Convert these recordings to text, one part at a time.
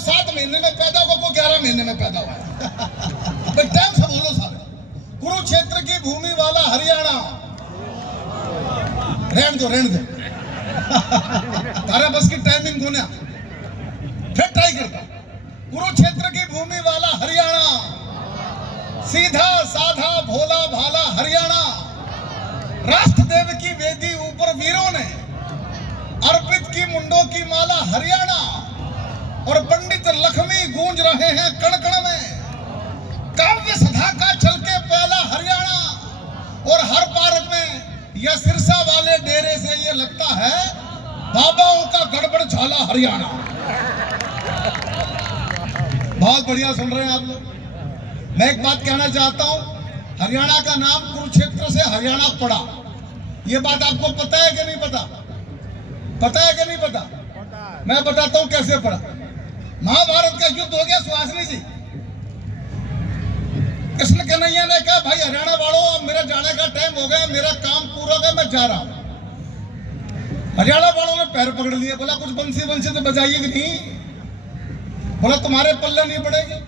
कोई 7 महीने में पैदा हुआ, कोई 11 महीने में पैदा हुआ। भाई टाइम से बोलो सारे। कुरुक्षेत्र की भूमि वाला हरियाणा, रहने दो तारा बस की टाइमिंग होना, फिर ट्राई करता। कुरुक्षेत्र की भूमि वाला हरियाणा, सीधा साधा भोला भाला हरियाणा, राष्ट्रदेव की वेदी ऊपर वीरों ने अर्पित की मुंडों की माला हरियाणा, और पंडित लक्ष्मी गूंज रहे हैं कण कण में, काव्य सधा का छलके पहला हरियाणा। और हर पार्क में या सिरसा वाले डेरे से ये लगता है बाबाओं का गड़बड़ झाला हरियाणा। बहुत बढ़िया सुन रहे हैं आप लोग। मैं एक बात कहना चाहता हूं, हरियाणा का नाम कुरुक्षेत्र से हरियाणा पड़ा, ये बात आपको पता है कि नहीं पता? पता है कि नहीं पता? मैं बताता हूं कैसे पड़ा। महाभारत का युद्ध हो गया सुहासिनी जी, कृष्ण कन्हैया ने कहा भाई हरियाणा वालों अब मेरा जाने का टाइम हो गया, मेरा काम पूरा हो गया, मैं जा रहा हूं। हरियाणा वालों ने पैर पकड़ लिए, बोला कुछ बंसी बंसी तो बजाइए कि नहीं, बोला तुम्हारे पल्ले नहीं पड़ेगी।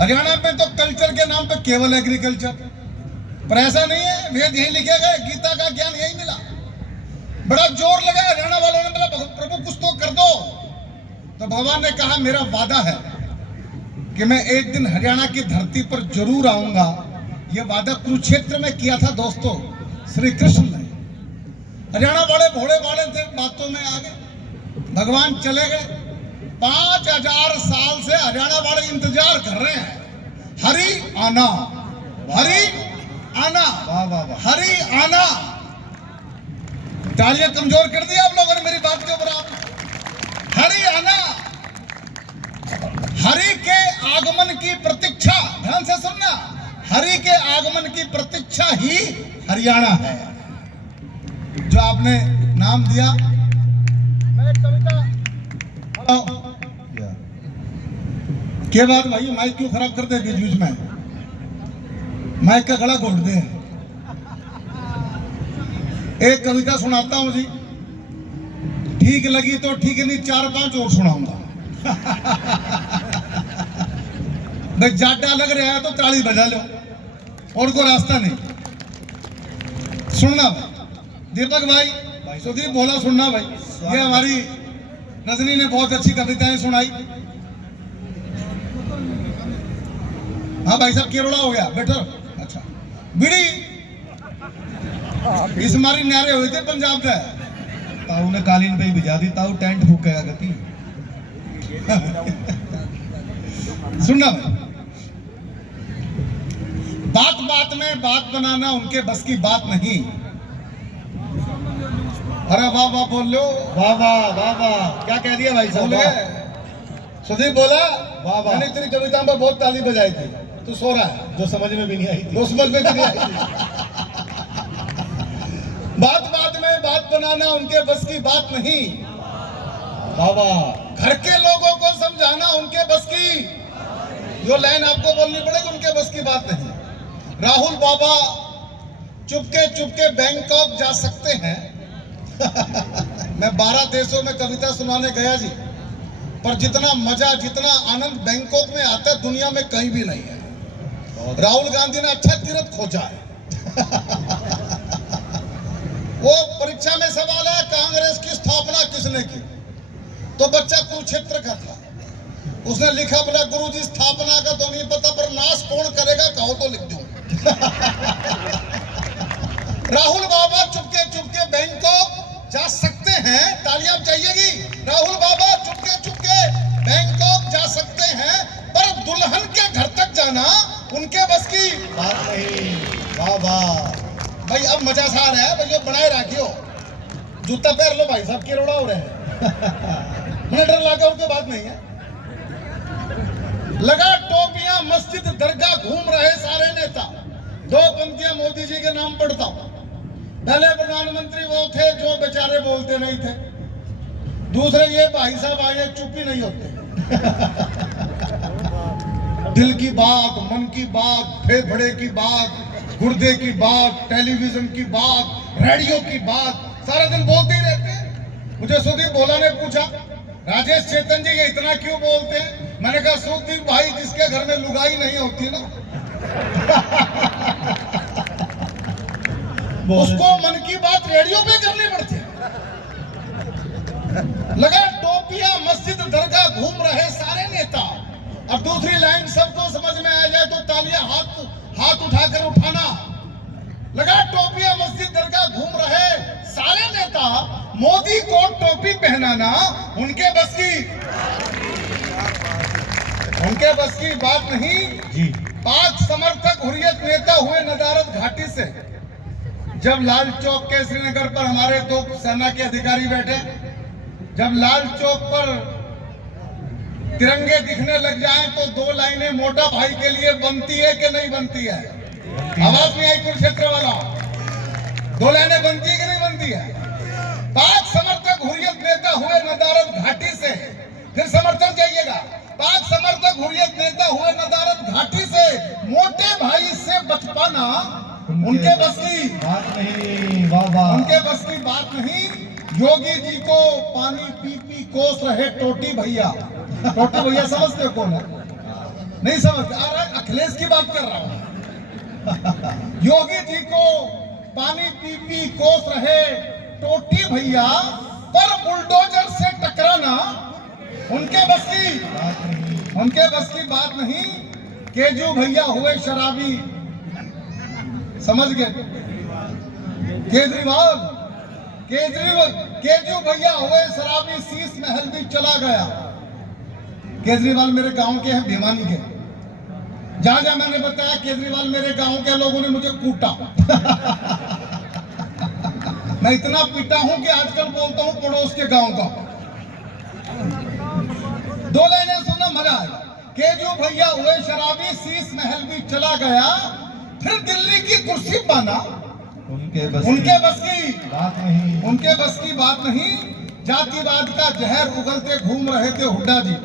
हरियाणा में तो कल्चर के नाम पे केवल एग्रीकल्चर, पर ऐसा नहीं है, वेद यही लिखे गए, गीता का ज्ञान यही मिला। बड़ा जोर लगा हरियाणा वालों ने, बोला प्रभु कुछ तो कर दो। तो भगवान ने कहा मेरा वादा है कि मैं एक दिन हरियाणा की धरती पर जरूर आऊंगा। यह वादा कुरुक्षेत्र में किया था दोस्तों श्री कृष्ण ने। हरियाणा वाले भोले वाले थे, बातों में आ गए, भगवान चले गए। 5000 साल से हरियाणा वाले इंतजार कर रहे हैं, हरि आना, हरि आना, हरि आना। तालियां कमजोर कर दी आप लोगों ने मेरी बात के ऊपर। हरि आना, हरि के आगमन की प्रतीक्षा, ध्यान से सुनना, हरि के आगमन की प्रतीक्षा ही हरियाणा है, जो आपने नाम दिया। मैं कविता क्या बात भाई, माइक क्यों खराब करते बीच बीच में? माइक का गला घोट दे। एक कविता सुनाता हूं जी, ठीक लगी तो ठीक है, नहीं 4-5 और सुनाऊंगा। भाई जाटा लग रहा है तो ताली बजा लो, और कोई रास्ता नहीं। सुनना दीपक भाई, सुदीप बोला सुनना भाई, ये हमारी रजनी ने बहुत अच्छी कविताएं सुनाई। हाँ भाई साहब केरोड़ा हो गया बेटर। अच्छा बीड़ी इस मारी न्यारे हुए थे पंजाब का, ताऊ ने कालीन पे ही भिजा दी, ताऊ टेंट फूकेगा गति। सुनना भाई, बात बात में बात बनाना उनके बस की बात नहीं। अरे वाह वाह बोल लो, वाह वाह वाह वाह, क्या कह दिया भाई साहब? सुधीर बोला वाह वाह, मैंने तेरी कविता में बहुत ताली बजाई थी, तू सो रहा है, जो समझ में भी नहीं आई थी, वो समझ में भी नहीं आई थी। बात बात में बात बनाना उनके बस की बात नहीं। बाबा घर के लोगों को समझाना उनके बस की, जो लाइन आपको बोलनी पड़ेगी, उनके बस की बात नहीं। राहुल बाबा चुपके चुपके बैंकॉक जा सकते हैं। मैं 12 देशों में कविता सुनाने गया जी, पर जितना मजा जितना आनंद बैंकॉक में आता है दुनिया में कहीं भी नहीं है। राहुल गांधी ने अच्छा तीर्थ खोजा है। वो परीक्षा में सवाल है कांग्रेस की स्थापना किसने की, तो बच्चा कुरुक्षेत्र का था, उसने लिखा बोला गुरुजी स्थापना का तो नहीं पता, पर नाश कौन करेगा कहो तो लिख दूं। राहुल बाबा चुपके चुपके बैंकॉक जा सकते हैं, तालियां चाहिएगी। राहुल बाबा चुपके चुपके बैंकॉक जा सकते हैं, पर दुल्हन के घर तक जाना उनके बस की बात नहीं। वाह वाह भाई, अब मजा सा आ रहा है भाई, बनाए रखियो, जूता पैर लो भाई साहब, केरोड़ा हो रहे हैं। मुझे डर लगा, उनके बात नहीं है। लगा टोपियां मस्जिद दरगाह घूम रहे सारे नेता, 2 पंक्तियां मोदी जी के नाम पढ़ता हूं। पहले प्रधानमंत्री वो थे जो बेचारे बोलते नहीं थे, दूसरे ये भाई साहब आए चुप ही नहीं होते। दिल की बात, मन की बात, फेफड़े की बात, गुर्दे की बात, टेलीविजन की बात, रेडियो की बात, सारा दिन बोलते ही रहते हैं। मुझे सुदीप भोला ने पूछा राजेश चेतन जी ये इतना क्यों बोलते हैं? मैंने कहा सुखदीप भाई जिसके घर में लुगाई नहीं होती ना उसको मन की बात रेडियो पे करनी पड़ती है। लगा टोपिया मस्जिद दरगाह घूम रहे सारे नेता। अब दूसरी लाइन सबको समझ में आ जाए तो तालियां हाथ उठाकर उठाना। लगा टोपिया मस्जिद दरगाह घूम रहे सारे नेता, मोदी को टोपी पहनाना उनके बस की बात नहीं जी। पाक समर्थक हुर्रियत नेता हुए नदारद घाटी से। जब लाल चौक के श्रीनगर पर हमारे 2 सेना के अधिकारी बैठे, जब लाल चौक पर तिरंगे दिखने लग जाएं तो 2 लाइनें मोटा भाई के लिए बनती है कि नहीं बनती है? आवाज नहीं आई कुरुक्षेत्र वाला। 2 लाइनें बनती है कि नहीं बनती है? पाक समर्थक हुर्रियत नेता हुए नदारद घाटी से, फिर समर्थन जाइएगा। पाक समर्थक हुर्रियत नेता हुए नदारद घाटी से मोटे भाई से बच पाना उनके बस की बात नहीं। उनके बस की बात नहीं। योगी जी को पानी पी कोस रहे टोटी भैया। टोटी भैया समझते हो कौन है? नहीं समझते? अरे अखिलेश की बात कर रहा हूं। योगी जी को पानी पी कोस रहे टोटी भैया पर बुलडोजर से टकराना उनके बस की बात नहीं। केजू भैया हुए शराबी, समझ गए? केजू भैया हुए शराबी, शीश महल भी चला गया। केजरीवाल मेरे गांव के हैं, भिवानी के। जहां मैंने बताया केजरीवाल मेरे गांव के लोगों ने मुझे कूटा। मैं इतना पीटा हूं कि आजकल बोलता हूं पड़ोस के गांव का। 2 लाइनें सुनना मजा आएगा। केजू भैया हुए शराबी, शीश महल भी चला गया, फिर दिल्ली की कुर्सी पाना उनके बस की बात नहीं। जातिवाद का जहर उगलते घूम रहे थे हुड्डा जी।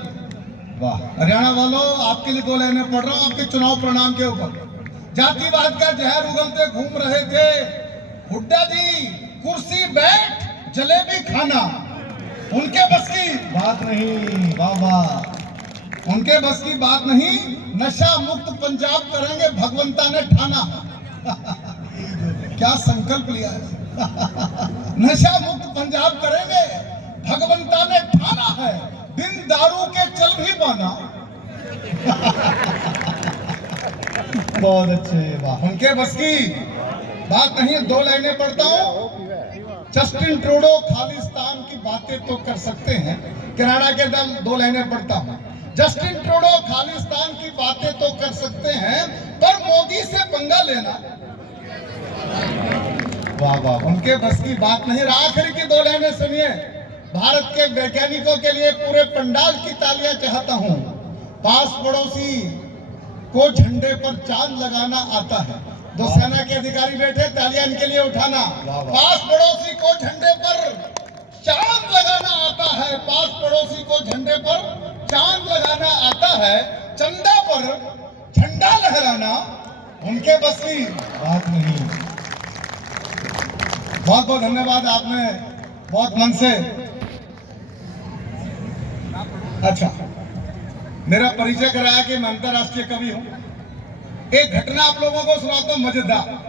वाह हरियाणा वालों, आपके लिए 2 लाइनें पढ़ रहा हूं आपके चुनाव परिणाम के ऊपर। जातिवाद का जहर उगलते घूम रहे थे हुड्डा जी, कुर्सी बैठ जलेबी खाना उनके बस की बात नहीं। वाह उनके बस की बात नहीं। नशा मुक्त पंजाब करेंगे भगवंता ने ठाना। क्या संकल्प लिया है? नशा मुक्त पंजाब करेंगे भगवंता ने ठाना है, बिन दारू के चल भी पाना। बहुत अच्छे। वाह उनके बस की बात नहीं। 2 लाइनें पढ़ता हूं। जस्टिन ट्रूडो खालिस्तान की बातें तो कर सकते हैं, कनाडा के दम। 2 लाइनें पढ़ता हूं। जस्टिन ट्रूडो खालिस्तान की बातें तो कर सकते हैं, पर मोदी से पंगा लेना वाह उनके बस की बात नहीं। आखिर की 2 लाइनें सुनिए। भारत के वैज्ञानिकों के लिए पूरे पंडाल की तालियां चाहता हूं। पास पड़ोसी को झंडे पर चांद लगाना आता है। 2 सेना के अधिकारी बैठे, तालियां इनके लिए उठाना। पास पड़ोसी को झंडे पर चांद लगाना आता है। पास पड़ोसी को झंडे पर चांद लगाना आता है। चंदा पर झंडा लहराना उनके बस की बात नहीं। बहुत बहुत धन्यवाद, आपने बहुत मन से। अच्छा, मेरा परिचय कराया कि मैं अंतरराष्ट्रीय कवि हूं। एक घटना आप लोगों को सुनाता हूं मजेदार।